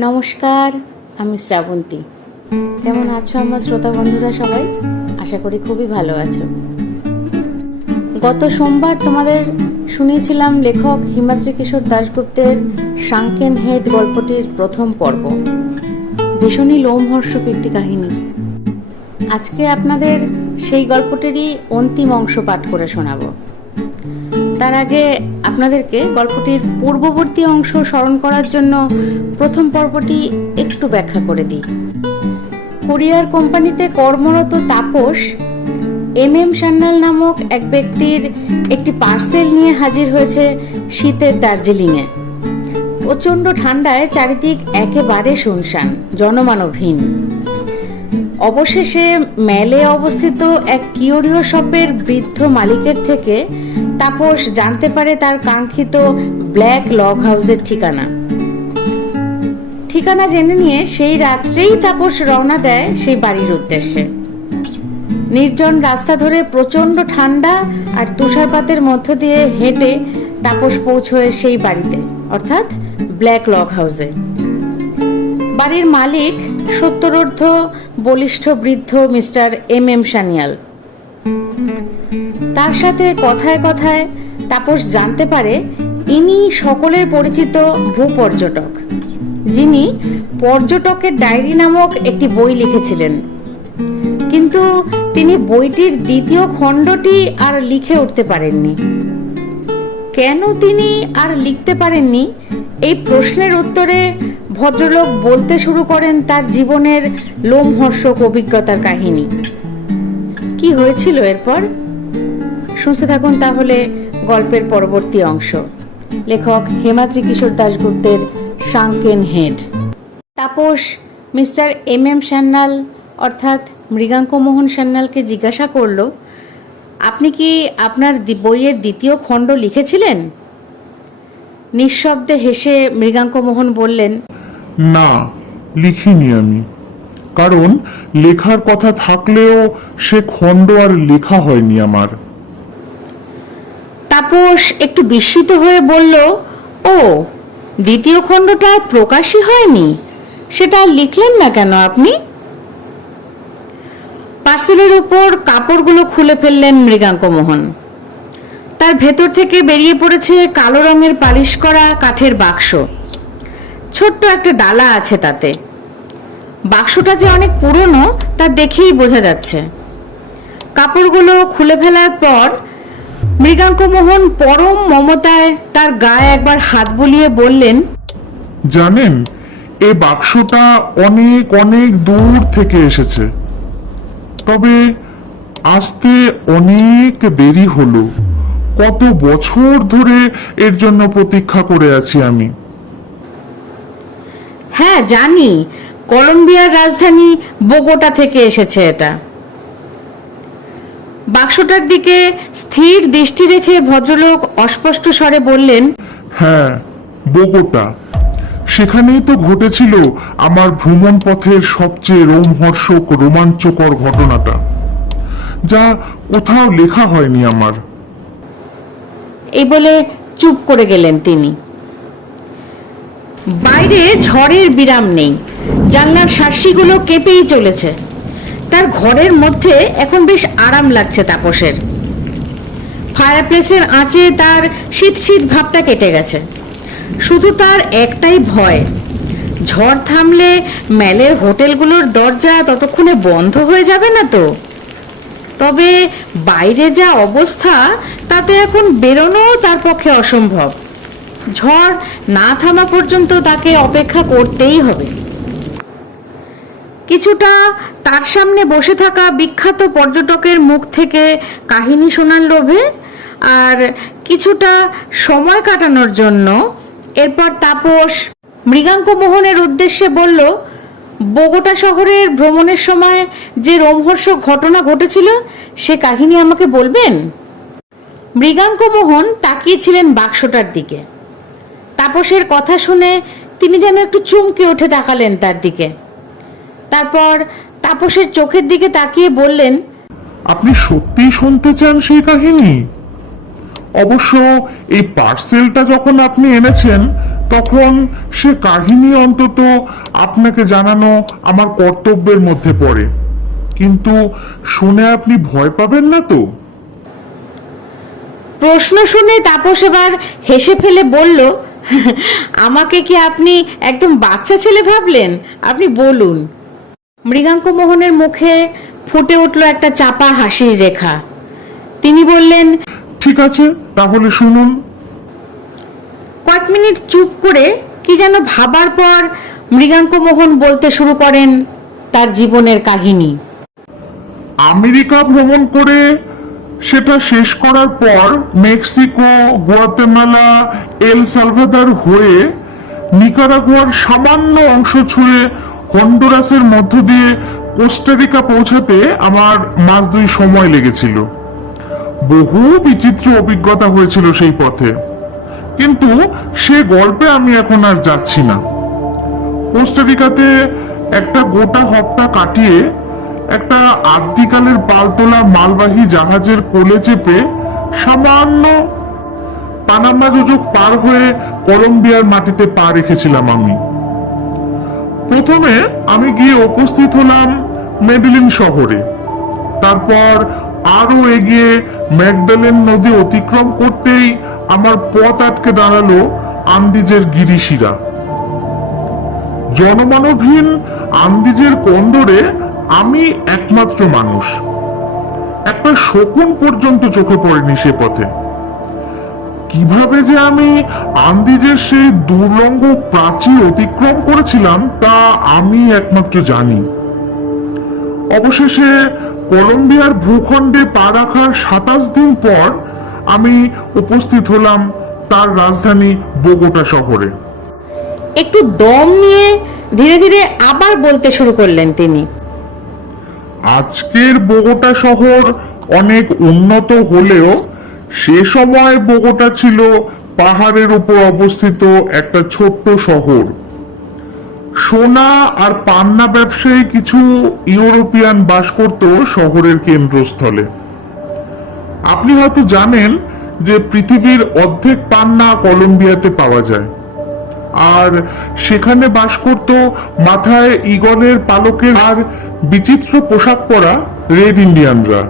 নমস্কার, আমি শ্রাবন্তী। কেমন আছো আমার শ্রোতা বন্ধুরা? সবাই আশা করি খুবই ভালো আছো। গত সোমবার তোমাদের শুনিয়েছিলাম লেখক হিমাদ্রি কিশোর দাশগুপ্তের শাঙ্কেন হেড গল্পটির প্রথম পর্ব। ভীষণই লোমহর্ষক একটি কাহিনী। আজকে আপনাদের সেই গল্পটিরই অন্তিম অংশ পাঠ করে শোনাবো। তার আগে আপনাদেরকে গল্পটির পূর্ববর্তী অংশ স্মরণ করার জন্য প্রথম পর্বটি একটু ব্যাখ্যা করে দিই। কুরিয়ার কোম্পানিতে কর্মরত তাপস এম সান্যাল নামক এক ব্যক্তির একটি পার্সেল নিয়ে হাজির হয়েছে শীতের দার্জিলিংয়ে। প্রচণ্ড ঠান্ডায় চারিদিক একেবারে শুনশান, জনমানবহীন। অবশেষে ম্যালে অবস্থিত এক কিউরিও শপের বৃদ্ধ মালিকের থেকে তাপস জানতে পারে তার কাঙ্ক্ষিত ব্ল্যাক লগ হাউসের ঠিকানা জেনে নিয়ে সেই রাত্রেই তাপস রওনা দেয় সেই বাড়ির উদ্দেশ্যে। নির্জন রাস্তা ধরে প্রচন্ড ঠান্ডা আর তুষারপাতের মধ্য দিয়ে হেঁটে তাপস পৌঁছয় সেই বাড়িতে, অর্থাৎ ব্ল্যাক লগ হাউসে। বাড়ির মালিক সত্তরোর্ধ্ব বলিষ্ঠ বৃদ্ধ মিস্টার এম সান্যাল। তার সাথে কথায় কথায় তাপস জানতে পারে ইনি সকলের পরিচিত ভূপর্যটক, যিনি পর্যটকের ডায়েরি নামক একটি বই লিখেছিলেন। কিন্তু তিনি বইটির দ্বিতীয় খণ্ডটি আর লিখে উঠতে পারেননি। কেন তিনি আর লিখতে পারেননি, এই প্রশ্নের উত্তরে ভদ্রলোক বলতে শুরু করেন তার জীবনের লোমহর্ষক অভিজ্ঞতার কাহিনী। কি হয়েছিল এরপর শুনতে থাকুন তাহলে গল্পের পরবর্তী অংশ। লেখক হিমাদ্রি কিশোর দাশগুপ্তের shrunken head. Tapas mister M Sanyal অর্থাৎ মৃগাঙ্কমোহন সান্যালকে জিজ্ঞাসা করল, আপনি কি আপনার বইয়ের দ্বিতীয় খণ্ড লিখেছিলেন? নিঃশব্দে হেসে মৃগাঙ্কমোহন বললেন, না, লিখিনি আমি। কারণ লেখার কথা থাকলেও সে খণ্ড আর লেখা হয়নি আমার। তাপস একটু বিস্মিত হয়ে বলল, ও, দ্বিতীয় খণ্ডটা আর প্রকাশই হয়নি? সেটা লিখলেন না কেন আপনি? পার্সেলের উপর কাপড়গুলো খুলে ফেললেন মৃগাঙ্কমোহন। তার ভেতর থেকে বেরিয়ে পড়েছে কালো রঙের পালিশ করা কাঠের বাক্স। ছোট্ট একটা ডালা আছে তাতে। বাক্সটা যে অনেক পুরনো তা দেখেই বোঝা যাচ্ছে। কাপড়গুলো খুলে ফেলার পর মৃগাঙ্কমোহন পরম মমতায় তার গায়ে একবার হাত বুলিয়ে বললেন, জানেন, এই বাক্সটা অনেক অনেক দূর থেকে এসেছে। তবে আসতে অনেক দেরি হলো। কত বছর ধরে এর জন্য প্রতীক্ষা করে আছি আমি। হ্যাঁ জানি, কলম্বিয়ার রাজধানী বোগোটা থেকে এসেছে এটা। বাক্সটার দিকে স্থির দৃষ্টি রেখে ভদ্রলোক অস্পষ্ট স্বরে বললেন, হ্যাঁ, বোগোটা। সেখানেই তো ঘটেছিল আমার ভ্রমণ পথের সবচেয়ে রোমহর্ষক রোমাঞ্চকর ঘটনাটা, যা কোথাও লেখা হয়নি আমার। এই বলে চুপ করে গেলেন তিনি। বাইরে ঝড়ের বিরাম নেই, জানলার শার্সিগুলো কেঁপেই চলেছে। তার ঘরের মধ্যে এখন বেশ আরাম লাগছে তাপসের। ফায়ারপ্লেসের আঁচে তার শীত শীত ভাবটা কেটে গেছে। শুধু তার একটাই ভয়, ঝড় থামলে ম্যালের হোটেলগুলোর দরজা ততক্ষণে বন্ধ হয়ে যাবে না তো? তবে বাইরে যা অবস্থা তাতে এখন বেরোনো তার পক্ষে অসম্ভব। ঝড় না থামা পর্যন্ত তাকে অপেক্ষা করতেই হবে। কিছুটা তার সামনে বসে থাকা বিখ্যাত পর্যটকের মুখ থেকে কাহিনী শোনার লোভে, আর কিছুটা সময় কাটানোর জন্য এরপর তাপস মৃগাঙ্কমোহনের উদ্দেশ্যে বলল, বোগোটা শহরের ভ্রমণের সময় যে রোমহর্ষক ঘটনা ঘটেছিল সে কাহিনী আমাকে বলবেন? মৃগাঙ্কমোহন তাকিয়েছিলেন বাক্সটার দিকে। তাপসের কথা শুনে তিনি যেন একটু চমকে উঠে তাকালেন তার দিকে। তারপর তাপসের চোখের দিকে তাকিয়ে বললেন, আপনি সত্যিই শুনতে চান সেই কাহিনী? অবশ্য এই পার্সেলটা যখন আপনি এনেছেন তখন সে কাহিনী অন্তত আপনাকে জানানো আমার কর্তব্যের মধ্যে পড়ে। কিন্তু শুনে আপনি ভয় পাবেন না তো? প্রশ্ন শুনে তাপস এবার হেসে ফেলে বলল, আমাকে কি আপনি একদম বাচ্চা ছেলে ভাবলেন? আপনি বলুন। মৃগাঙ্ক মোহনের মুখে ফুটে উঠল একটা চাপা হাসির রেখা। তিনি বললেন, ঠিক আছে, তাহলে শুনুন। কয়েক মিনিট চুপ করে কি যেন ভাবার পর মৃগাঙ্ক মোহন বলতে শুরু করেন তার জীবনের কাহিনী। আমেরিকা ভ্রমণ করে সেটা শেষ করার পর মেক্সিকো, গুয়াতেমালা, এল সালভাদর হয়ে নিকারাগুয়ার সামান্য অংশ ছুঁয়ে হন্ডুরাসের মধ্য দিয়ে কোস্টারিকা পৌঁছাতে আমার মাস 2 সময় লেগেছিল। বহু বিচিত্র অভিজ্ঞতা হয়েছিল সেই পথে, কিন্তু সে গল্পে আমি এখন আর যাচ্ছি না। কোস্টারিকাতে একটা গোটা হপ্তা কাটিয়ে একটা আদ্যিকালের পালতোলা মালবাহী জাহাজের কোলে চেপে সামান্য পানামা যোজক পার হয়ে কলম্বিয়ার মাটিতে পা রেখেছিলাম আমি। প্রথমে আমি গিয়ে উপস্থিত হলাম মেডেলিন শহরে। তারপর আরো এগিয়ে ম্যাগদালেন নদী অতিক্রম করতেই আমার পথ আটকে দাঁড়ালো আন্দিজের গিরিশিরা। জনমানবহীন আন্দিজের কন্দরে আমি একমাত্র মানুষ। একটা শকুন পর্যন্ত চোখে পড়েনি সে পথে। কিভাবে যে আমি আন্দিজের সেই দুর্লঙ্ঘ প্রাচীর অতিক্রম করেছিলাম তা আমি একমাত্র জানি। অবশেষে কলম্বিয়ার ভূখণ্ডে পা রাখার 27 দিন পর আমি উপস্থিত হলাম তার রাজধানী বোগোটা শহরে। একটু দম নিয়ে ধীরে ধীরে আবার বলতে শুরু করলেন তিনি। আজকের বোগোটা শহর অনেক উন্নত হলেও সে সময় বোগোটা ছিল পাহাড়ের উপর অবস্থিত একটা ছোট্ট শহর। সোনা আর পান্না ব্যবসায়ী কিছু ইউরোপিয়ান বাস করত শহরের কেন্দ্রস্থলে। আপনি হয়তো জানেন যে পৃথিবীর অর্ধেক পান্না কলম্বিয়াতে পাওয়া যায়, আর সেখানে বাস করত মাথায় ঈগলের পালকের আর বিচিত্র পোশাক পরা রেড ইন্ডিয়ানরা।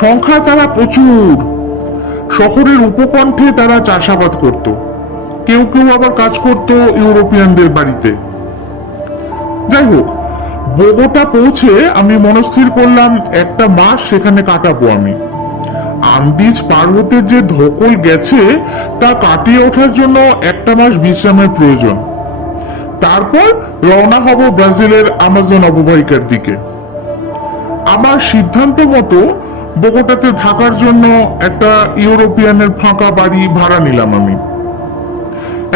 সংখ্যায় তারা প্রচুর। শহরের উপকণ্ঠে তারা চাষাবাদ করত, কেউ কেউ আবার কাজ করত ইউরোপিয়ানদের বাড়িতে। যাই হোক, বোগোটা পৌঁছে আমি মনস্থির করলাম একটা মাস সেখানে কাটাবো আমি। আন্দিজ পার হতে যে ধকল গেছে তা কাটিয়ে ওঠার জন্য একটা মাস বিশ্রামের প্রয়োজন। তারপর রওনা হব ব্রাজিলের আমাজন অববাহিকার দিকে। আমার সিদ্ধান্ত মতো বোগোটাতে থাকার জন্য একটা ইউরোপিয়ানের ফাঁকা বাড়ি ভাড়া নিলাম আমি।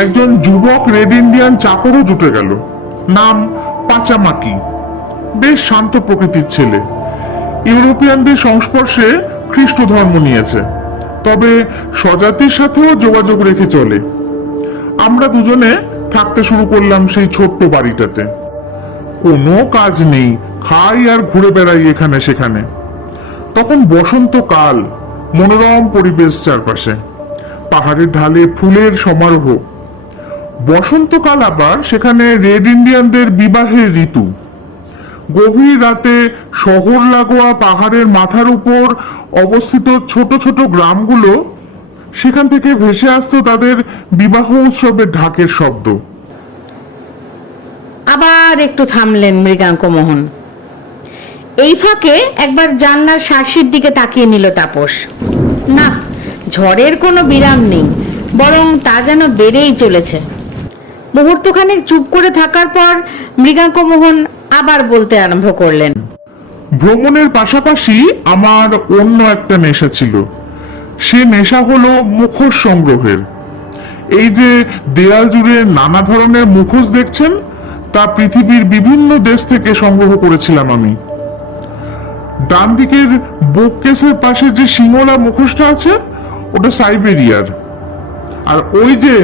একজন যুবক রেড ইন্ডিয়ান চাকরও জুটে গেল, নাম পাচামাকি। বেশ শান্ত প্রকৃতির ছেলে। ইউরোপিয়ানদের সংস্পর্শে খ্রিস্ট ধর্ম নিয়েছে, তবে স্বজাতির সাথেও যোগাযোগ রেখে চলে। আমরা দুজনে থাকতে শুরু করলাম সেই ছোট্ট বাড়িটাতে। কোনো কাজ নেই, খাই আর ঘুরে বেড়াই এখানে সেখানে। তখন বসন্তকাল, মনোরম পরিবেশ চারপাশে, পাহাড়ের ঢালে ফুলের সমারোহ। বসন্তকাল আবার সেখানে রেড ইন্ডিয়ানদের বিবাহের ঋতু। গভীর রাতে শহর লাগোয়া পাহাড়ের মাথার উপর অবস্থিত ছোট ছোট গ্রামগুলো, সেখান থেকে ভেসে আসতো তাদের বিবাহ উৎসবের ঢাকের শব্দ। আবার একটু থামলেন মৃগাঙ্ক মোহন। এই ফাঁকে একবার জানলার শার্সির দিকে তাকিয়ে নিল তাপস। না, ঝড়ের কোনো বিরাম নেই, বরং তা যেন বেড়েই চলেছে। মুহূর্তখানেক চুপ করে থাকার পর মৃগাঙ্ক মোহন আবার বলতে আরম্ভ করলেন। ভ্রমণের পাশাপাশি আমার অন্য একটা নেশা ছিল। সে নেশা হলো মুখোশ সংগ্রহের। এই যে দেয়াল জুড়ে নানা ধরনের মুখোশ দেখছেন, তা পৃথিবীর বিভিন্ন দেশ থেকে সংগ্রহ করেছিলাম আমি। ডান দিকের বুককেসের পাশে যে সিংহলা মুখোশটা আছে, ওটা সাইবেরিয়ার। আর ওই যে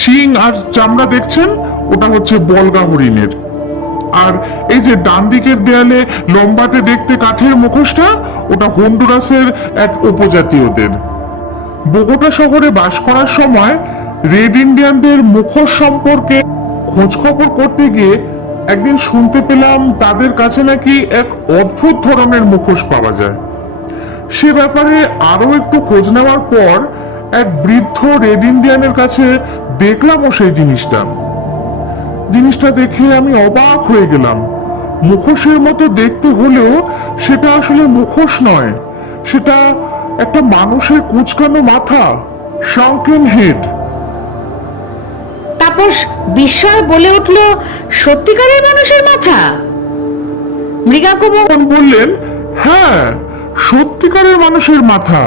শিং আর চামড়া দেখছেন, ওটা হচ্ছে বলগা হরিণের। আর এই যে ডান দিকের দেয়ালে লম্বাটে দেখতে কাঠের মুখোশটা, ওটা হন্ডুরাসের এক উপজাতীয়দের। বোগোটা শহরে বাস করার সময় রেড ইন্ডিয়ানদের মুখোশ সম্পর্কে খোঁজ খবর করতে গিয়ে একদিন শুনতে পেলাম তাদের কাছে নাকি এক অদ্ভুত ধরনের মুখোশ পাওয়া যায়। সে ব্যাপারে আরো একটু খোঁজ নেওয়ার পর এক বৃদ্ধ রেড ইন্ডিয়ানের কাছে দেখলামও সেই জিনিসটা দেখে আমি অবাক হয়ে গেলাম। মুখোশের মতো দেখতে হলেও সেটা আসলে মুখোশ নয়, সেটা একটা মানুষের কুঁচকানো মাথা, শাঙ্কেন হেড। তাপস বিস্ময় বলে উঠল, সত্যিকারের মানুষের মাথা? মৃগাঙ্কমোহন বললেন, হ্যাঁ, সত্যিকারের মানুষের মাথা।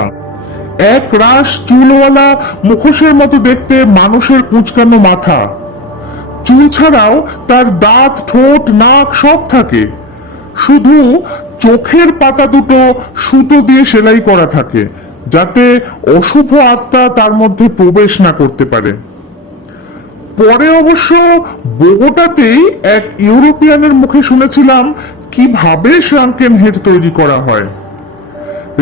এক রাশ চুলওয়ালা মুখোশের মতো দেখতে মানুষের কুঁচকানো মাথা। চুল ছাড়াও তার দাঁত, ঠোঁট, নাক সব থাকে। শুধু চোখের পাতা দুটো সুতো দিয়ে সেলাই করা থাকে, যাতে অশুভ আত্মা তার মধ্যে প্রবেশ না করতে পারে। পরে অবশ্য বোগোটাতেই এক ইউরোপিয়ানের মুখে শুনেছিলাম কিভাবে শ্রাঙ্কেন হেড তৈরি করা হয়।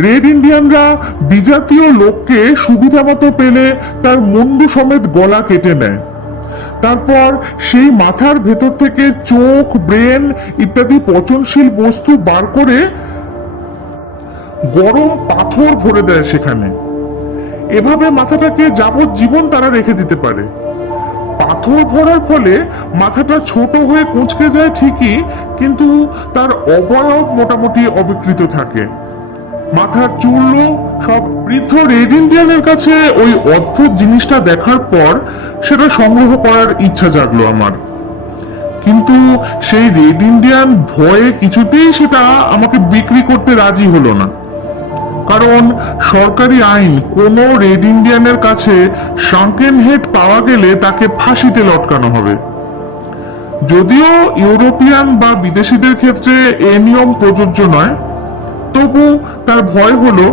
রেড ইন্ডিয়ানরা বিজাতীয় লোককে সুবিধা মতো পেলে তার মুন্ডু সমেত গলা কেটে নেয়। তারপর সেই মাথার ভেতর থেকে চোখ, ব্রেন ইত্যাদি পচনশীল বস্তু বার করে গরম পাথর ভরে দেয় সেখানে। এভাবে মাথাটাকে যাবজ্জীবন তারা রেখে দিতে পারে। পাথর ভরার ফলে মাথাটা ছোট হয়ে কুঁচকে যায় ঠিকই, কিন্তু তার অবয়ব মোটামুটি অবিকৃত থাকে। মাথার চুলও সব। বৃদ্ধ রেড ইন্ডিয়ানের কাছে ওই অদ্ভুত জিনিসটা দেখার পর সেটা সংগ্রহ করার ইচ্ছা জাগলো আমার। কিন্তু সেই রেড ইন্ডিয়ান ভয়ে কিছুতেই সেটা আমাকে বিক্রি করতে রাজি হলো না। কারণ সরকারি আইন কোন রেড ইন্ডিয়ানের কাছে শাঙ্কেন হেড পাওয়া গেলে তাকে ফাঁসিতে লটকানো হবে। যদিও ইউরোপিয়ান বা বিদেশিদের ক্ষেত্রে এ নিয়ম প্রযোজ্য নয়, তবু তার ভয় হলো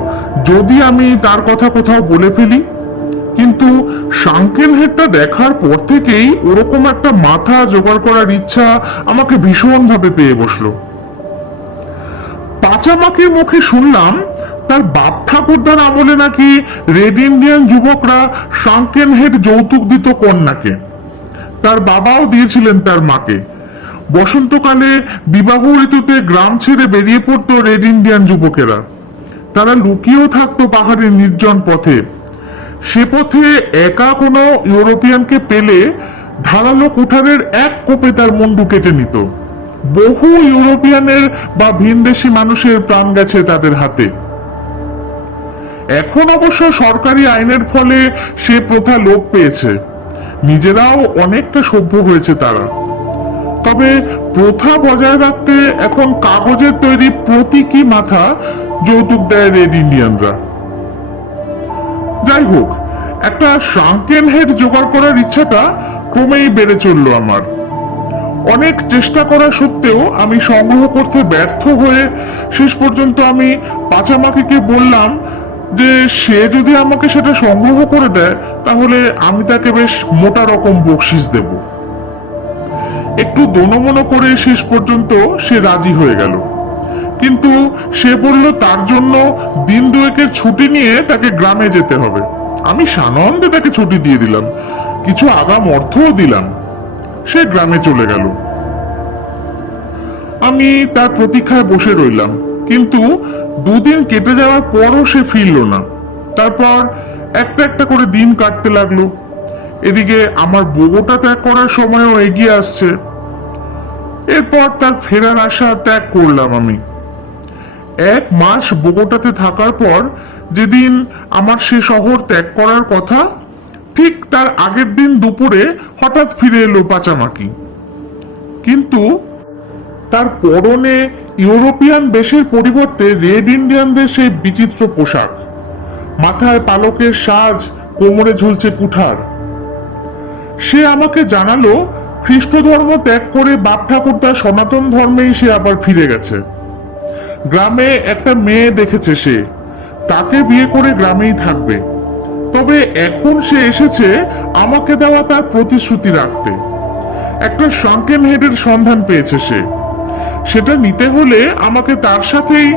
যদি আমি তার কথা কোথাও বলে ফেলি। কিন্তু শাঙ্কেন হেডটা দেখার পর থেকেই ওরকম একটা মাথা জোগাড় করার ইচ্ছা আমাকে ভীষণভাবে পেয়ে বসলো। পাচামাকের মুখে শুনলাম তার বাপ ঠাকুরদার আমলে নাকি রেড ইন্ডিয়ান যুবকরা শাঙ্কেন হেড যৌতুক দিত কন্যাকে। তার বাবাও দিয়েছিলেন তার মাকে। বসন্তকালে বিবাহ ঋতুতে গ্রাম ছেড়ে বেরিয়ে পড়তো রেড ইন্ডিয়ান যুবকেরা। তারা লুকিয়েও থাকতো পাহাড়ের নির্জন পথে। সে পথে একা কোনো ইউরোপিয়ানকে পেলে ধারালো কুঠারের এক কোপে তার মুন্ডু কেটে নিত। বহু ইউরোপিয়ানের বা ভিনদেশি মানুষের প্রাণ গেছে তাদের হাতে। এখন অবশ্য সরকারি আইনের ফলে সে প্রথা লোপ পেয়েছে, নিজেরাও অনেকটা সভ্য হয়েছে তারা। তবে প্রথা বজায় রাখতে এখন কাগজের তৈরি প্রতীকী মাথা যৌতুক দেয় রেড ইন্ডিয়ানরা। যাই হোক, একটা শাঙ্কেন হেড জোগাড় করার ইচ্ছাটা ক্রমেই বেড়ে চললো আমার। অনেক চেষ্টা করা সত্ত্বেও আমি সংগ্রহ করতে ব্যর্থ হয়ে শেষ পর্যন্ত আমি পাচামাকিকে বললাম যে সে যদি আমাকে সেটা সংগ্রহ করে দেয় তাহলে আমি তাকে বেশ মোটা রকম বকশিস দেব। একটু দোনমনো করে শেষ পর্যন্ত সে রাজি হয়ে গেল, কিন্তু সে বলল তার জন্য দিন দুয়েকের ছুটি নিয়ে তাকে গ্রামে যেতে হবে। আমি সানন্দে তাকে ছুটি দিয়ে দিলাম, কিছু আগাম অর্থও দিলাম। সে গ্রামে চলে গেল। আমি তার প্রতীক্ষায় বসে রইলাম, কিন্তু দুদিন কেটে যাওয়ার পরও সে ফিরল না। তারপর একটা একটা করে দিন কাটতে লাগলো। এদিকে আমার বোগোটা ত্যাগ করার সময়ও এগিয়ে আসছে। এরপর তার ফেরার আশা ত্যাগ করলাম আমি। 1 মাস বোগোটাতে থাকার পর যেদিন আমার সে শহর ত্যাগ করার কথা, ঠিক তার আগের দিন দুপুরে হঠাৎ ফিরে এলো পাচামাকি। কিন্তু তার পরনে ইউরোপিয়ান বেশের পরিবর্তে রেড ইন্ডিয়ানদের সেই বিচিত্র পোশাক, মাথায় পালকের সাজ, কোমরে ঝুলছে কুঠার। সে আমাকে জানালো খ্রিস্ট ধর্ম ত্যাগ করে বাপ ঠাকুরদার সনাতন ধর্মেই সে আবার ফিরে গেছে। গ্রামে একটা মেয়ে দেখেছে সে, তাকে বিয়ে করে গ্রামেই থাকবে। তবে এখন সে এসেছে আমাকে দেওয়া তার প্রতিশ্রুতি রাখতে। একটা শাঙ্কেন হেডের সন্ধান পেয়েছে সে, সেটা নিতে হলে আমাকে তার সাথেই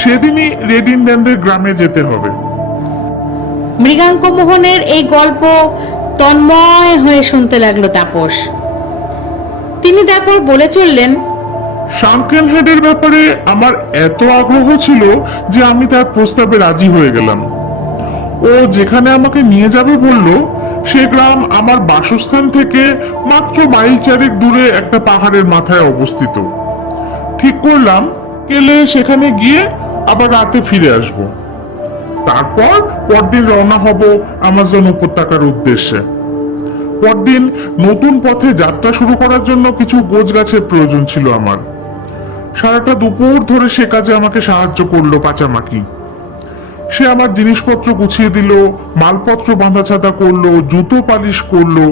সেদিনই রেড ইন্ডিয়ানদের গ্রামে যেতে হবে। মৃগাঙ্কমোহনের এই গল্প তন্ময় হয়ে শুনতে লাগলো তাপস। তিনি তারপর বলে চললেন, শাঙ্কেন হেডের ব্যাপারে আমার এত আগ্রহ ছিল যে আমি তার প্রস্তাবে রাজি হয়ে গেলাম। ও যেখানে আমাকে নিয়ে যাবে বলল, সে গ্রাম আমার বাসস্থান থেকে মাত্র মাইল চারেক দূরে একটা পাহাড়ের মাথায় অবস্থিত। ঠিক করলাম গেলে সেখানে গিয়ে আবার রাতে ফিরে আসব। তারপর পরদিন রওনা হব আমাজন উপত্যকার উদ্দেশ্যে। পরদিন নতুন পথে যাত্রা শুরু করার জন্য কিছু গোছগাছের প্রয়োজন ছিল আমার। সারাটা দুপুর ধরে সে কাজে আমাকে সাহায্য করলো পাচামাকি। সে আমার জিনিসপত্র গুছিয়ে দিল, মালপত্র বাঁধাছাঁদা করলো, জুতো পালিশ করলো।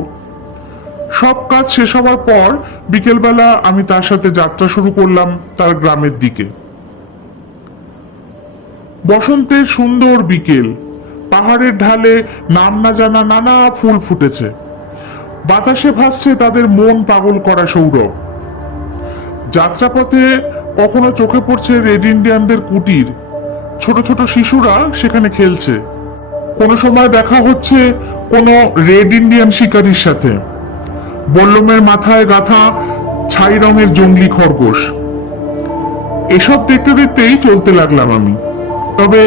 সব কাজ শেষ হওয়ার পর বিকেলবেলা আমি তার সাথে যাত্রা শুরু করলাম তার গ্রামের দিকে। বসন্তের সুন্দর বিকেল, পাহাড়ের ঢালে নাম না জানা নানা ফুল ফুটেছে, বাতাসে ভাসছে তাদের মন পাগল করা সৌরভ। যাত্রাপথে কখনো চোখে পড়ছে রেড ইন্ডিয়ানদের কুটির, ছোট ছোট শিশুরা সেখানে খেলছে। কোনো সময় দেখা হচ্ছে কোনো রেড ইন্ডিয়ান শিকারীর সাথে, বল্লমের মাথায় গাঁথা ছাই রঙের জঙ্গলি খরগোশ। এসব দেখতে দেখতেই চলতে লাগলাম আমি। তবে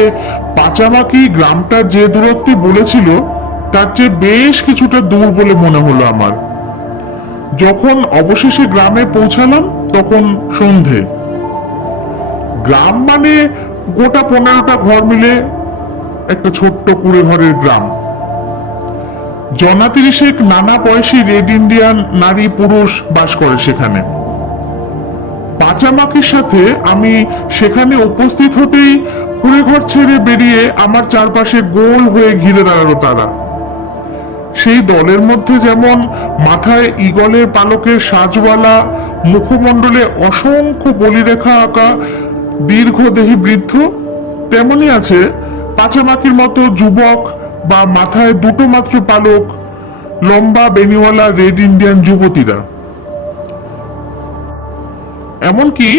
পাচামাকি গ্রামটা যে দূরত্বে বলেছিল তার চেয়ে বেশ কিছুটা দূর বলে মনে হলো আমার। যখন অবশেষে গ্রামে পৌঁছালাম তখন সন্ধে। গ্রাম মানে গোটা 15টা ঘর মিলে একটা ছোট্ট কুড়ে ঘরের গ্রাম। জনা 30 নানা বয়সী রেড ইন্ডিয়ান নারী পুরুষ বাস করে সেখানে। পাচামাকির সাথে আমি সেখানে উপস্থিত হতেই কুড়ে ঘর ছেড়ে বেরিয়ে আমার চারপাশে গোল হয়ে ঘিরে দাঁড়ালো তারা। সেই দলের মধ্যে যেমন মাথায় ঈগলের পালকের সাজওয়ালা, মুখমণ্ডলে অসংখ্য বলিরেখা আঁকা দীর্ঘদেহী বৃদ্ধ, তেমনি আছে পাচামাকির মতো যুবক বা মাথায় দুটো মাত্র পালক, লম্বা বেনিওয়ালা রেড ইন্ডিয়ান যুবতীরা। এমনকি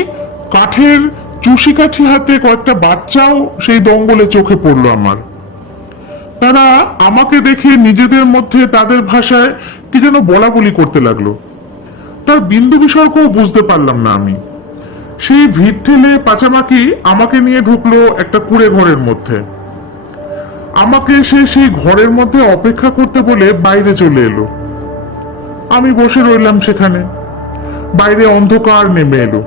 কাঠের চুষিকাঠি হাতে কয়েকটা বাচ্চাও সেই দঙ্গলে চোখে পড়লো আমার। তারা আমাকে দেখে নিজেদের মধ্যে তাদের ভাষায় কি যেন বলা বলি করতে লাগলো। তার বিন্দু বিসর্গও বুঝতে পারলাম না আমি। সেই ভিড় ঠেলে পাচামাকি আমাকে নিয়ে ঢুকলো একটা কুড়ে ঘরের মধ্যে। আমাকে সে সেই ঘরের মধ্যে অপেক্ষা করতে বলে বাইরে চলে এলো। আমি বসে রইলাম সেখানে। বাইরে অন্ধকার নেমে এলো।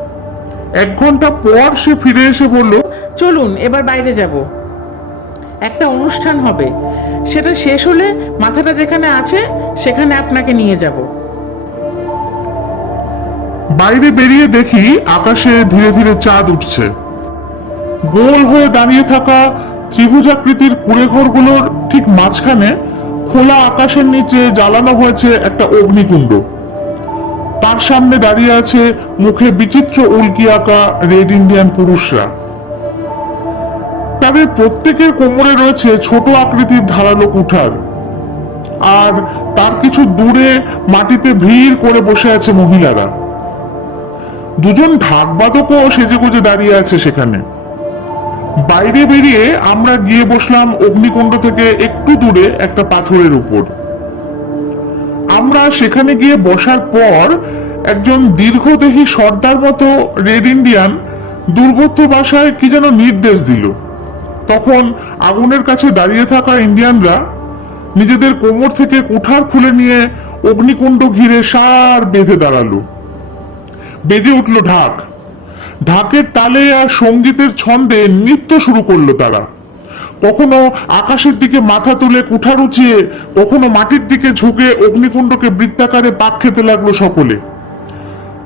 1 ঘন্টা পর সে ফিরে এসে বলল, চলুন এবার বাইরে যাব, একটা অনুষ্ঠান হবে, সেটা শেষ হলে মাথাটা যেখানে আছে সেখানে আপনাকে নিয়ে যাব। বাইরে বেরিয়ে দেখি আকাশে ধীরে ধীরে চাঁদ উঠছে। গোল হয়ে দাঁড়িয়ে থাকা ত্রিভুজাকৃতির কুড়ে ঘরগুলোর ঠিক মাঝখানে খোলা আকাশের নিচে জ্বালানো হয়েছে একটা অগ্নিকুণ্ড। তার সামনে দাঁড়িয়ে আছে মুখে বিচিত্র উল্কি আঁকা রেড ইন্ডিয়ান পুরুষরা। তাদের প্রত্যেকের কোমরে রয়েছে ছোট আকৃতির ধারালো কুঠার, আর তার কিছু দূরে মাটিতে ভিড় করে বসে আছে মহিলারা। 2জন ঢাকবাদকও সেজেগুজে দাঁড়িয়ে আছে সেখানে। বাইরে বেরিয়ে আমরা গিয়ে বসলাম অগ্নিকুণ্ড থেকে একটু দূরে একটা পাথরের উপর। আমরা সেখানে গিয়ে বসার পর একজন দীর্ঘদেহী সর্দার মতো রেড ইন্ডিয়ান দুর্বোধ্য ভাষায় কি যেন নির্দেশ দিল। তখন আগুনের কাছে দাঁড়িয়ে থাকা ইন্ডিয়ানরা নিজেদের কোমর থেকে কুঠার খুলে নিয়ে অগ্নিকুণ্ড ঘিরে সার বেঁধে দাঁড়ালো। বেজে উঠল ঢাক। ঢাকের তালে আর সঙ্গীতের ছন্দে নৃত্য শুরু করলো তারা। কখনো আকাশের দিকে মাথা তুলে কুঠার উঁচিয়ে, কখনো মাটির দিকে ঝুঁকে অগ্নিকুণ্ডকে বৃত্তাকারে পাক খেতে লাগলো সকলে।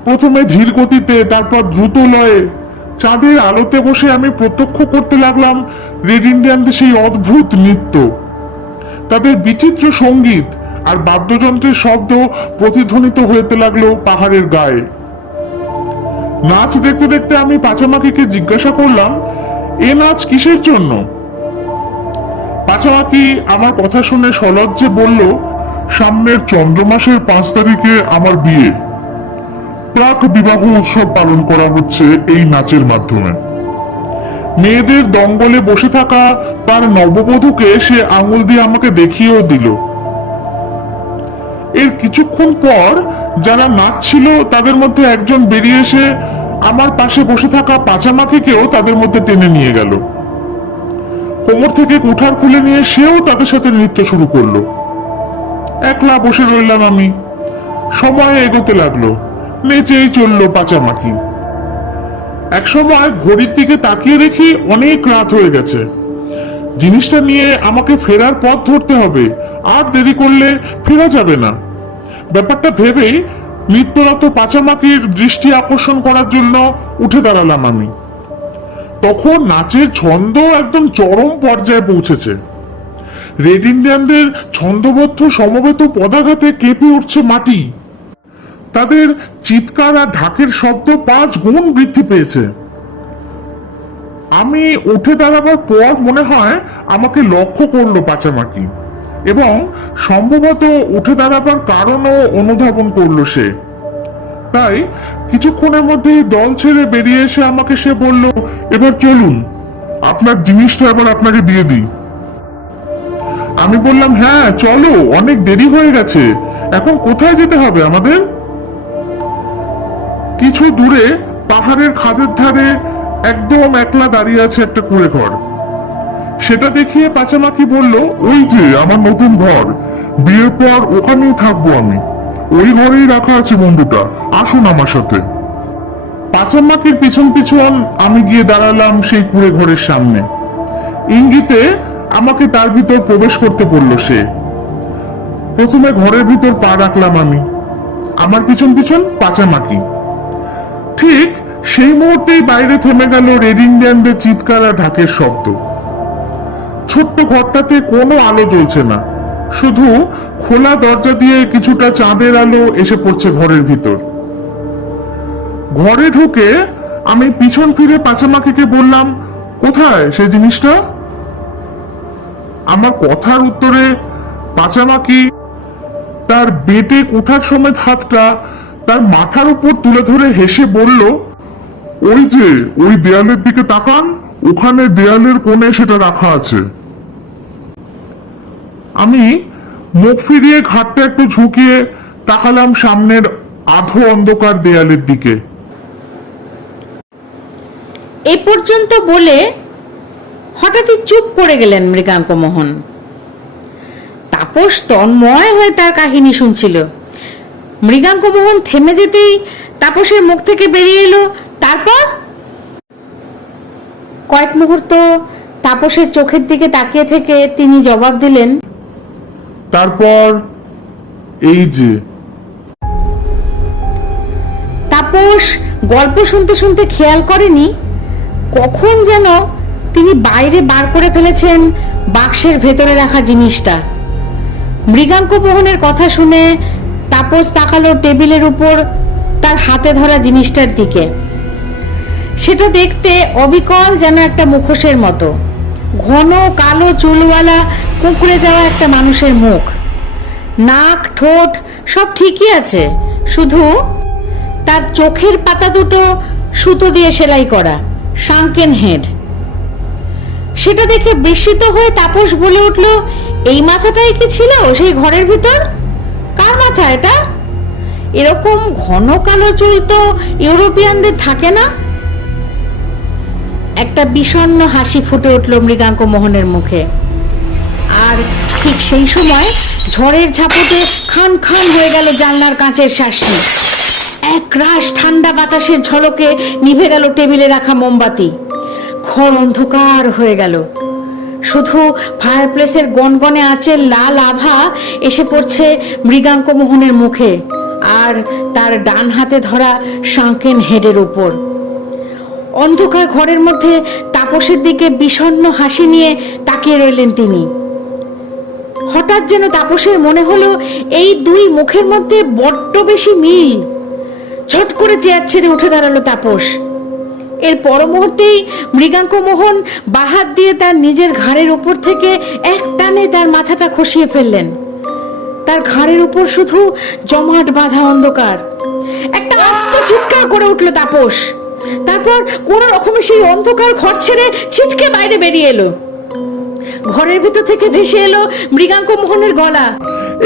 প্রথমে ধীর গতিতে, তারপর দ্রুত লয়ে। চাঁদের আলোতে বসে আমি প্রত্যক্ষ করতে লাগলাম রেড ইন্ডিয়ানদের সেই অদ্ভুত নৃত্য। তাদের বিচিত্র সঙ্গীত আর বাদ্যযন্ত্রের শব্দ প্রতিধ্বনিত হতে লাগলো পাহাড়ের গায়ে। নাচ দেখতে দেখতে আমি পাচামাকিকে জিজ্ঞাসা করলাম, এ নাচ কিসের জন্য? পাচামাকি আমার কথা শুনে সলজ্জে বলল, সামনের চন্দ্র মাসের 5 তারিখে আমার বিয়ে। প্রাক বিবাহ উৎসব পালন করা হচ্ছে এই নাচের মাধ্যমে। মেয়েদের দঙ্গলে বসে থাকা তার নববধূকে সে আঙুল দিয়ে আমাকে দেখিয়েও দিল। এর কিছুক্ষণ পর যারা নাচছিল তাদের মধ্যে একজন বেরিয়ে এসে আমার পাশে বসে থাকা পাচামাকিকেও তাদের মধ্যে টেনে নিয়ে গেল। কোমর থেকে কুঠার খুলে নিয়ে সেও তাদের সাথে নৃত্য শুরু করলো। একলা বসে রইলাম আমি। সময় এগোতে লাগলো, নেচেই চললো পাচামাকি। একসময় ঘড়ির দিকে তাকিয়ে দেখি অনেক রাত হয়ে গেছে। জিনিসটা নিয়ে আমাকে ফেরার পথ ধরতে হবে, আর দেরি করলে ফেরা যাবে না। ব্যাপারটা ভেবেই নৃত্যরত পাচামাকির দৃষ্টি আকর্ষণ করার জন্য উঠে দাঁড়ালাম আমি। তখন নাচের ছন্দ একদম চরম পর্যায়ে পৌঁছেছে। রেড ইন্ডিয়ানদের ছন্দবদ্ধ সমবেত পদাঘাতে কেঁপে উঠছে মাটি। তাদের চিৎকার আর ঢাকের শব্দ 5 গুণ বৃদ্ধি পেয়েছে। আমি উঠে দাঁড়াবার পর মনে হয় আমাকে লক্ষ্য করলো পাচামাকি, এবং সম্ভবত উঠে দাঁড়াবার কারণও অনুধাবন করলো সে। তাই কিছুক্ষণের মধ্যেই দল ছেড়ে বেরিয়ে এসে আমাকে সে বলল, এবার চলুন, আপনার জিনিসটা এবার আপনাকে দিয়ে দিই। আমি বললাম, হ্যাঁ চলো, অনেক দেরি হয়ে গেছে, এখন কোথায় যেতে হবে আমাদের? কিছু দূরে পাহাড়ের খাদের ধারে একদম একলা দাঁড়িয়ে আছে একটা কুঁড়ে ঘর। সেটা দেখিয়ে পাচামাকি বলল, ওই যে আমার নতুন ঘর, বিয়ের পর ওখানেই থাকবো আমি, ওই ঘরেই রাখা আছে বন্ধুটা, আসুন আমার সাথে। পাচামাকির পিছন পিছন আমি গিয়ে দাঁড়ালাম সেই কুঁড়ে ঘরের সামনে। ইঙ্গিতে আমাকে তার ভিতর প্রবেশ করতে বলল সে। প্রথমে ঘরের ভিতর পা রাখলাম আমি, আমার পিছন পিছন পাচামাকি। ঠিক সেই মুহূর্তেই বাইরে থেমে গেল রেড ইন্ডিয়ানদের চিৎকার আর ঢাকের শব্দ। ছোট্ট ঘরটাতে কোনো আলো জ্বলছে না, শুধু খোলা দরজা দিয়ে কিছুটা চাঁদের আলো এসে পড়ছে ঘরের ভিতর। ঘরে ঢুকে আমি পিছন ফিরে পাচামাকিকে বললাম, কোথায় সেই জিনিসটা? আমার কথার উত্তরে পাচামাকি তার বেটে কুঠার সমেত হাতটা তার মাথার উপর তুলে ধরে হেসে বলল, ওই যে ওই দেয়ালের দিকে তাকান, ওখানে দেয়ালের কোণে সেটা রাখা আছে। আমি মুখ ফিরিয়ে ঘাটটা একটু ঝুঁকিয়ে তাকালাম সামনের আধো অন্ধকার দেয়ালের দিকে। এ পর্যন্ত বলে হঠাৎই চুপ করে গেলেন মৃগাঙ্ক মোহন। তাপস তন্ময় হয়ে তার কাহিনী শুনছিল। মৃগাঙ্ক মোহন থেমে যেতেই তাপসের মুখ থেকে বেরিয়ে এলো, তারপর? কয়েক মুহূর্ত তাপসের চোখের দিকে তাকিয়ে থেকে তিনি জবাব দিলেন, তারপর এই যে। তাপস গল্প শুনতে শুনতে খেয়াল করেনি কখন যেন তিনি বাইরে বার করে ফেলেছেন বাক্সের ভেতরে রাখা জিনিসটা। মৃগাঙ্ক মোহনের কথা শুনে তাপস তাকালো টেবিলের উপর তার হাতে ধরা জিনিসটার দিকে। সেটা দেখতে অবিকল যেন একটা মুখোশের মতো, ঘন কালো চুলওয়ালা কুঁকড়ে যাওয়া একটা মানুষের মুখ। নাক ঠোঁট সব ঠিকই আছে, শুধু তার চোখের পাতা দুটো সুতো দিয়ে সেলাই করা, শাঙ্কেন হেড। সেটা দেখে বিস্মিত হয়ে তাপস বলে উঠল, এই মাথাটাই কি ছিল সেই ঘরের ভিতর? কার মাথা এটা? এরকম ঘন কালো চুল তো ইউরোপিয়ানদের থাকে না। একটা বিষণ্ণ হাসি ফুটে উঠল মৃগাঙ্ক মোহনের মুখে। আর ঠিক সেই সময় ঝড়ের ঝাপটে খান খান হয়ে গেল জানলার কাঁচের শাঁসি। এক রাশ ঠান্ডা বাতাসের ঝলকে নিভে গেল টেবিলে রাখা মোমবাতি। ঘর অন্ধকার হয়ে গেল, শুধু ফায়ারপ্লেসের গনগনে আঁচের লাল আভা এসে পড়ছে মৃগাঙ্ক মোহনের মুখে আর তার ডান হাতে ধরা শাঙ্কেন হেডের উপর। অন্ধকার ঘরের মধ্যে তাপসের দিকে বিষণ্ণ হাসি নিয়ে তাকিয়ে রইলেন তিনি। হঠাৎ যেন তাপসের মনে হলো এই দুই মুখের মধ্যে বড্ড বেশি মিল। ঝট করে চেয়ার ছেড়ে উঠে দাঁড়ালো তাপস। এর পর মুহূর্তেই মৃগাঙ্ক মোহন বাহাত দিয়ে তার নিজের ঘাড়ের উপর থেকে এক টানে তার মাথাটা খসিয়ে ফেললেন। তার ঘাড়ের উপর শুধু জমাট বাঁধা অন্ধকার। একটা আত্মচিৎকার করে উঠল তাপস। তারপর কোন রকমে সেই অন্ধকার ঘর ছেড়ে ছিটকে বাইরে বেরিয়ে এলো। ঘরের ভিতর থেকে ভেসে এলো মৃগাঙ্ক মোহনের গলা,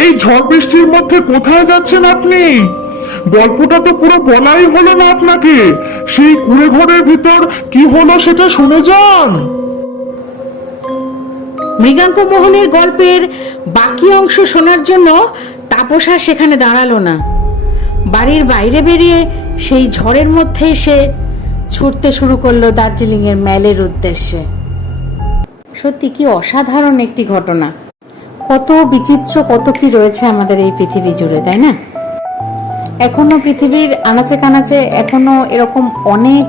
এই ঝড় বৃষ্টির মধ্যে কোথায় যাচ্ছেন আপনি? গল্পটা তো পুরো বলাই হলো না আপনাকে। সেই কুঁড়ে ঘরের ভিতর কি হলো সেটা শুনে যান। মৃগাঙ্ক মোহনের গল্পের বাকি অংশ শোনার জন্য তাপস আর সেখানে দাঁড়ালো না। বাড়ির বাইরে বেরিয়ে সেই ঝড়ের মধ্যেই সে ছুটতে শুরু করলো দার্জিলিং এর ম্যালের উদ্দেশ্যে। সত্যি কি অসাধারণ একটি ঘটনা। কত বিচিত্র, কত কি রয়েছে আমাদের এই পৃথিবী জুড়ে, তাই না? এখনো পৃথিবীর আনাচে কানাচে এখনো এরকম অনেক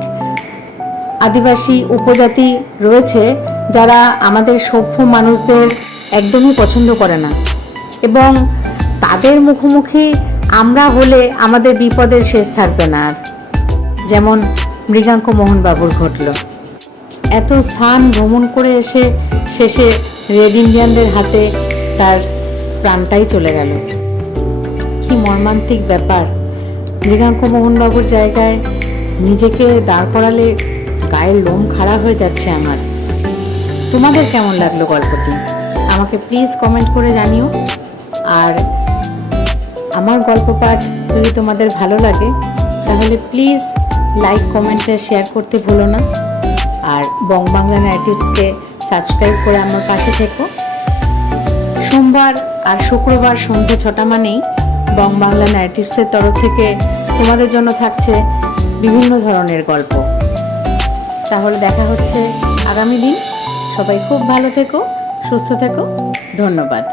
আদিবাসী উপজাতি রয়েছে যারা আমাদের সভ্য মানুষদের একদমই পছন্দ করে না, এবং তাদের মুখোমুখি আমরা হলে আমাদের বিপদের শেষ থাকবে না আর। যেমন মৃগাঙ্ক মোহন বাবুর ঘটল। এত স্থান ভ্রমণ করে এসে শেষে রেড ইন্ডিয়ানদের হাতে তার প্রাণটাই চলে গেল। কি মর্মান্তিক ব্যাপার। মৃগাঙ্ক মোহনবাবুর জায়গায় নিজেকে দাঁড় করালে গায়ের লোম খাড়া হয়ে যাচ্ছে আমার। তোমাদের কেমন লাগলো গল্পটি আমাকে প্লিজ কমেন্ট করে জানিও। আর আমার গল্প পাঠ যদি তোমাদের ভালো লাগে তাহলে প্লিজ লাইক, কমেন্ট আর শেয়ার করতে ভুলো না। আর বং বাংলা ন্যারেটিভসকে সাবস্ক্রাইব করে আমার পাশে থেকো। সোমবার আর শুক্রবার সন্ধ্যে 6টা মানেই বং বাংলা ন্যারেটিভসের তরফ থেকে তোমাদের জন্য থাকছে বিভিন্ন ধরনের গল্প। তাহলে দেখা হচ্ছে আগামী দিন। সবাই খুব ভালো থেকো, সুস্থ থেকো। ধন্যবাদ।